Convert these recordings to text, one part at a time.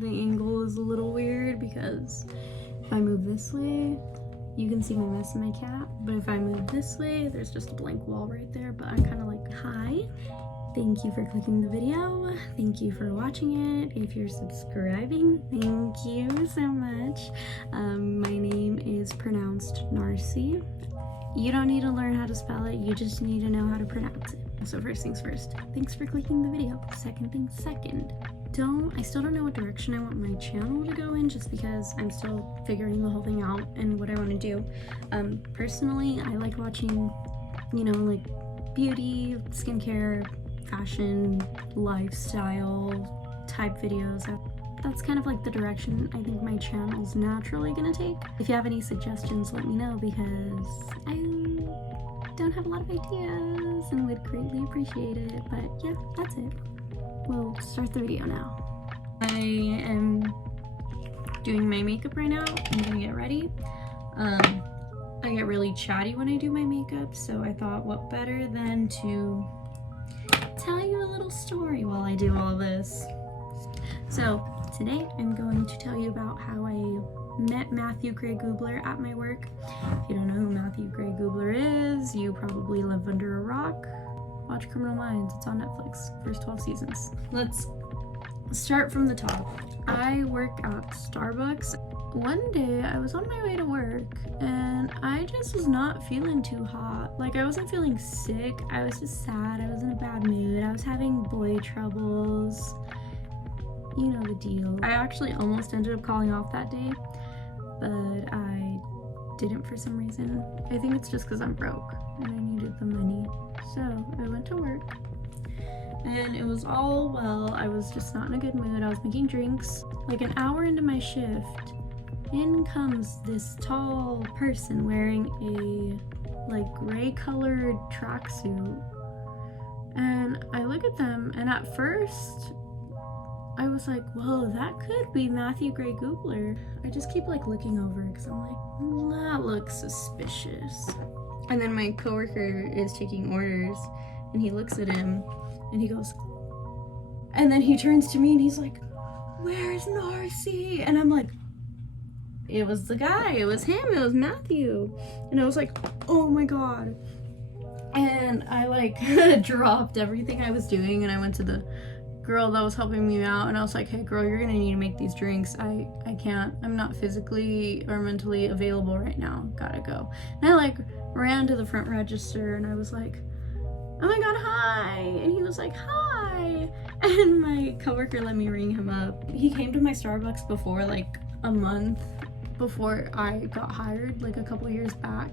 the angle is a little weird because if I move this way, you can see my mess in my cap, but if I move this way, there's just a blank wall right there. But I'm kind of like, hi, thank you for clicking the video, thank you for watching it. If you're subscribing, thank you so much. My name is pronounced Nar-see. You don't need to learn how to spell it, you just need to know how to pronounce it. So first things first, thanks for clicking the video. Second thing second, I still don't know what direction I want my channel to go in, just because I'm still figuring the whole thing out and what I want to do. Personally, I like watching, you know, like beauty, skincare, fashion, lifestyle type videos. That's kind of like the direction I think my channel's naturally gonna take. If you have any suggestions, let me know, because I don't have a lot of ideas and would greatly appreciate it. But yeah, that's it. We'll start the video now. I am doing my makeup right now. I'm gonna get ready. I get really chatty when I do my makeup, so I thought what better than to tell you a little story while I do all this. So today I'm going to tell you about how I met Matthew Gray Gubler at my work. If you don't know who Matthew Gray Gubler is, you probably live under a rock. Watch Criminal Minds, it's on Netflix, first 12 seasons. Let's start from the top. I work at Starbucks. One day I was on my way to work and I just was not feeling too hot. Like, I wasn't feeling sick, I was just sad, I was in a bad mood, I was having boy troubles. You know the deal. I actually almost ended up calling off that day, but I didn't for some reason. I think it's just because I'm broke and I needed the money. So I went to work and it was all well. I was just not in a good mood. I was making drinks. Like an hour into my shift, in comes this tall person wearing a like gray colored tracksuit. And I look at them and at first I was like, whoa, that could be Matthew Gray Gubler. I just keep like looking over because I'm like, that looks suspicious. And then my coworker is taking orders and he looks at him and he goes, and then he turns to me and he's like, where's Nar-see? And I'm like, it was the guy, it was him, it was Matthew. And I was like, oh my God. And I like dropped everything I was doing and I went to the girl that was helping me out and I was like, hey girl, you're gonna need to make these drinks. I can't, I'm not physically or mentally available right now, gotta go. And I like ran to the front register and I was like, oh my God, hi. And he was like, hi. And my coworker let me ring him up. He came to my Starbucks before, like a month before I got hired, like a couple years back.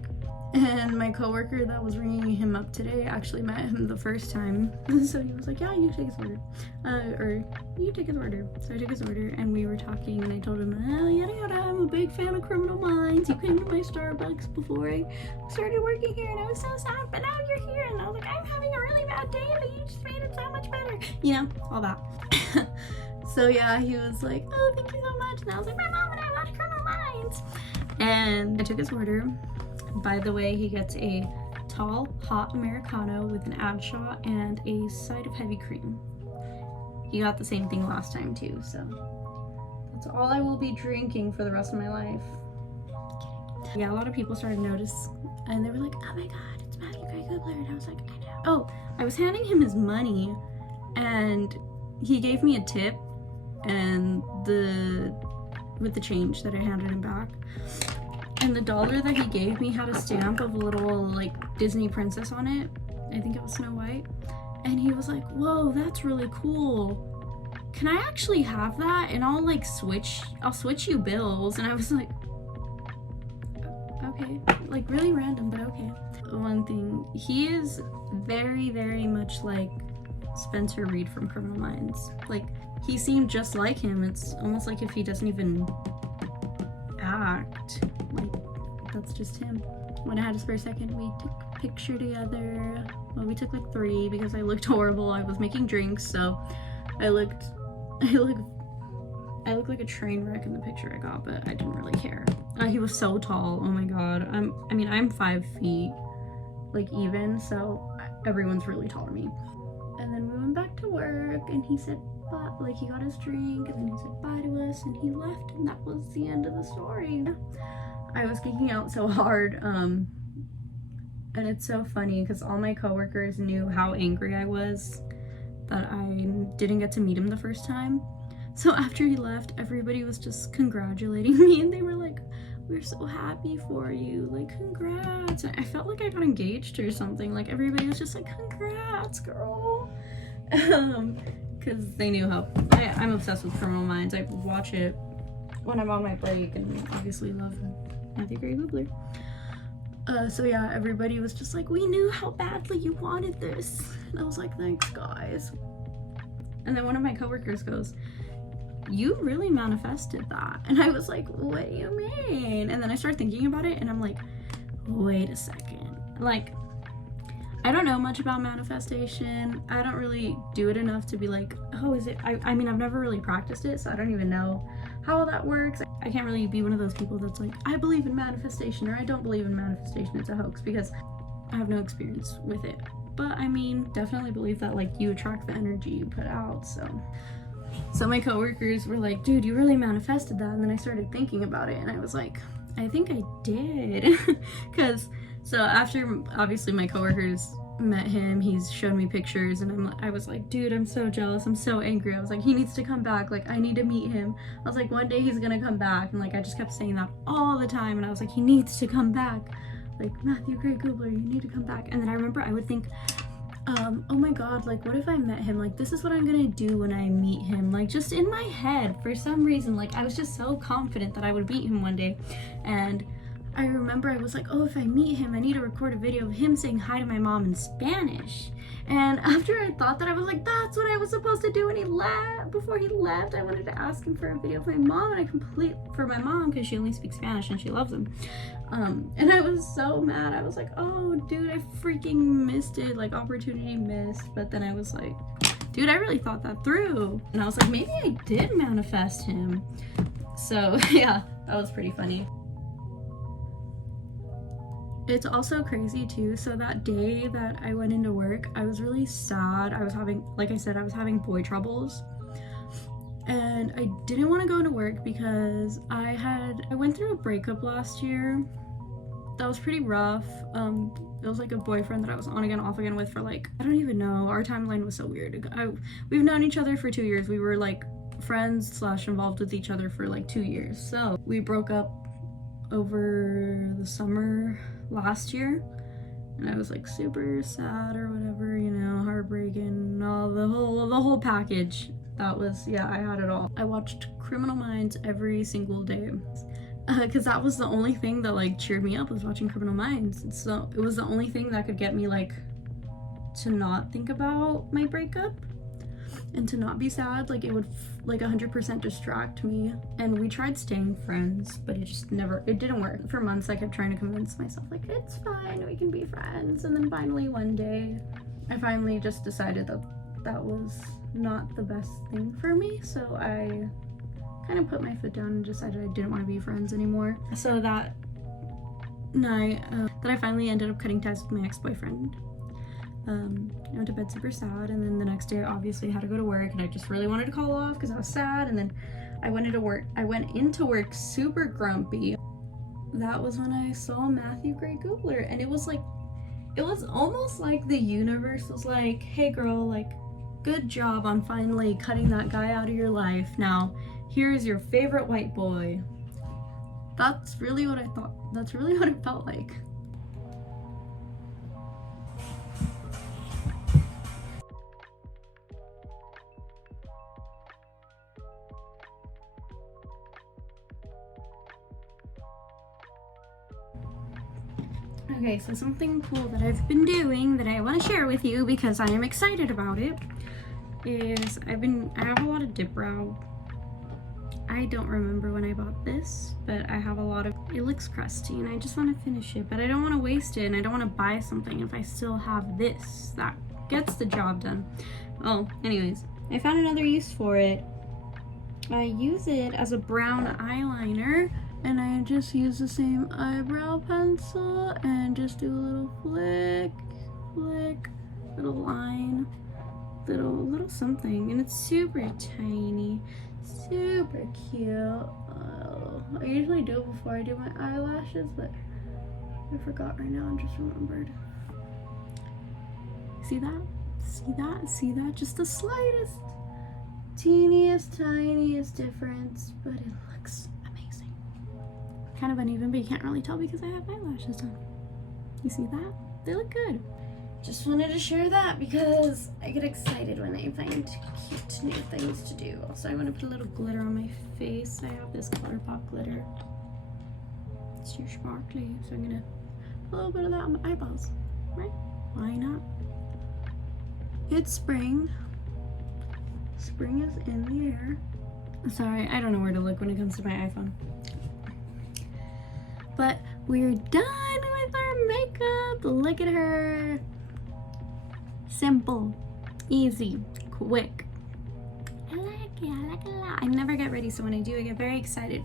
And my coworker that was ringing him up today actually met him the first time. So he was like, yeah, you take his order. Or you take his order. So I took his order and we were talking and I told him, yada yada, I'm a big fan of Criminal Minds. You came to my Starbucks before I started working here and I was so sad, but now you're here. And I was like, I'm having a really bad day, but you just made it so much better. You know, all that. So yeah, he was like, oh, thank you so much. And I was like, my mom and I watch Criminal Minds. And I took his order. By the way, he gets a tall, hot Americano with an ad shot and a side of heavy cream. He got the same thing last time too, so that's all I will be drinking for the rest of my life. Yeah, a lot of people started to notice and they were like, oh my God, it's Matthew Gray Gubler. And I was like, I know. Oh, I was handing him his money and he gave me a tip and with the change that I handed him back. And the dollar that he gave me had a stamp of a little like Disney princess on it. I think it was Snow White. And he was like, whoa, that's really cool. Can I actually have that? And I'll switch you bills. And I was like, okay, like really random, but okay. One thing, he is very, very much like Spencer Reed from Criminal Minds. Like, he seemed just like him. It's almost like if he doesn't even act, like that's just him. When I had his for a second, we took a picture together. Well, we took like 3 because I looked horrible. I was making drinks, so I looked like a train wreck in the picture I got, but I didn't really care. He was so tall, oh my God. I mean, I'm 5 feet, like even, so everyone's really tall to me. And then we went back to work and he said, like he got his drink and then he said bye to jealous and he left, and that was the end of the story. I was geeking out so hard, and it's so funny because all my coworkers knew how angry I was that I didn't get to meet him the first time. So after he left, everybody was just congratulating me, and they were like, "We're so happy for you, like, congrats." And I felt like I got engaged or something. Like, everybody was just like, "Congrats, girl." Because they knew how I'm obsessed with Criminal Minds. I watch it when I'm on my break, and obviously love Matthew Gray Gubler. So yeah, everybody was just like, "We knew how badly you wanted this." And I was like, "Thanks, guys." And then one of my coworkers goes, "You really manifested that." And I was like, "What do you mean?" And then I started thinking about it, and I'm like, wait a second. Like, I don't know much about manifestation. I don't really do it enough to be like, oh, is it? I mean, I've never really practiced it, so I don't even know how that works. I can't really be one of those people that's like, I believe in manifestation, or I don't believe in manifestation, it's a hoax, because I have no experience with it. But I mean, definitely believe that, like, you attract the energy you put out. So my coworkers were like, "Dude, you really manifested that." And then I started thinking about it, and I was like, I think I did. So after, obviously, my coworkers met him, he's shown me pictures, and I was like, "Dude, I'm so jealous, I'm so angry." I was like, "He needs to come back, like, I need to meet him." I was like, "One day he's gonna come back." And like, I just kept saying that all the time, and I was like, "He needs to come back, like, Matthew Gray Gubler, you need to come back." And then I remember I would think, oh my god, like, what if I met him? Like, this is what I'm gonna do when I meet him. Like, just in my head, for some reason, like, I was just so confident that I would meet him one day. And I remember I was like, oh, if I meet him, I need to record a video of him saying hi to my mom in Spanish. And after I thought that, I was like, that's what I was supposed to do when he left. Before he left, I wanted to ask him for a video of my mom, and for my mom, because she only speaks Spanish and she loves him. And I was so mad. I was like, oh, dude, I freaking missed it, like, opportunity missed. But then I was like, dude, I really thought that through. And I was like, maybe I did manifest him. So yeah, that was pretty funny. It's also crazy too. So that day that I went into work, I was really sad. I was having, like I said, I was having boy troubles. And I didn't want to go into work because I went through a breakup last year. That was pretty rough. It was like a boyfriend that I was on again, off again with for, like, I don't even know. Our timeline was so weird. We've known each other for 2 years. We were like friends / involved with each other for like 2 years. So we broke up over the summer last year, and I was like super sad or whatever, you know, heartbreaking, all the whole package. That was, yeah, I had it all. I watched Criminal Minds every single day, because that was the only thing that, like, cheered me up, was watching Criminal Minds. So it was the only thing that could get me, like, to not think about my breakup and to not be sad. Like, it would like 100% distract me. And we tried staying friends, but it didn't work. For months I kept trying to convince myself, like, it's fine, we can be friends. And then finally one day I finally just decided that that was not the best thing for me. So I kind of put my foot down and decided I didn't want to be friends anymore. So that night that I finally ended up cutting ties with my ex-boyfriend. I went to bed super sad, and then the next day I obviously had to go to work, and I just really wanted to call off because I was sad. And then I went into work super grumpy. That was when I saw Matthew Gray Gubler, and it was almost like the universe was like, hey girl, like, good job on finally cutting that guy out of your life. Now here's your favorite white boy. That's really what I thought. That's really what it felt like. Okay, so something cool that I've been doing that I want to share with you because I am excited about it is I have a lot of dip brow. I don't remember when I bought this, but I have a lot of, it looks crusty and I just want to finish it, but I don't want to waste it, and I don't want to buy something if I still have this that gets the job done. Oh, anyways, I found another use for it. I use it as a brown eyeliner, and I just use the same eyebrow pencil and just do a little flick, little line, little something, and it's super tiny. Super cute. Oh, I usually do it before I do my eyelashes, but I forgot right now. I just remembered. See that? See that? See that? Just the slightest, teeniest, tiniest difference, but it looks amazing. Kind of uneven, but you can't really tell because I have eyelashes on. You see that? They look good. Just wanted to share that because I get excited when I find cute new things to do. Also, I want to put a little glitter on my face. I have this ColourPop glitter. It's too sparkly, so I'm gonna put a little bit of that on my eyeballs. Right? Why not? It's spring. Spring is in the air. Sorry, I don't know where to look when it comes to my iPhone. But we're done with our makeup. Look at her. Simple, easy, quick. I like it a lot. I never get ready, so when I do, I get very excited.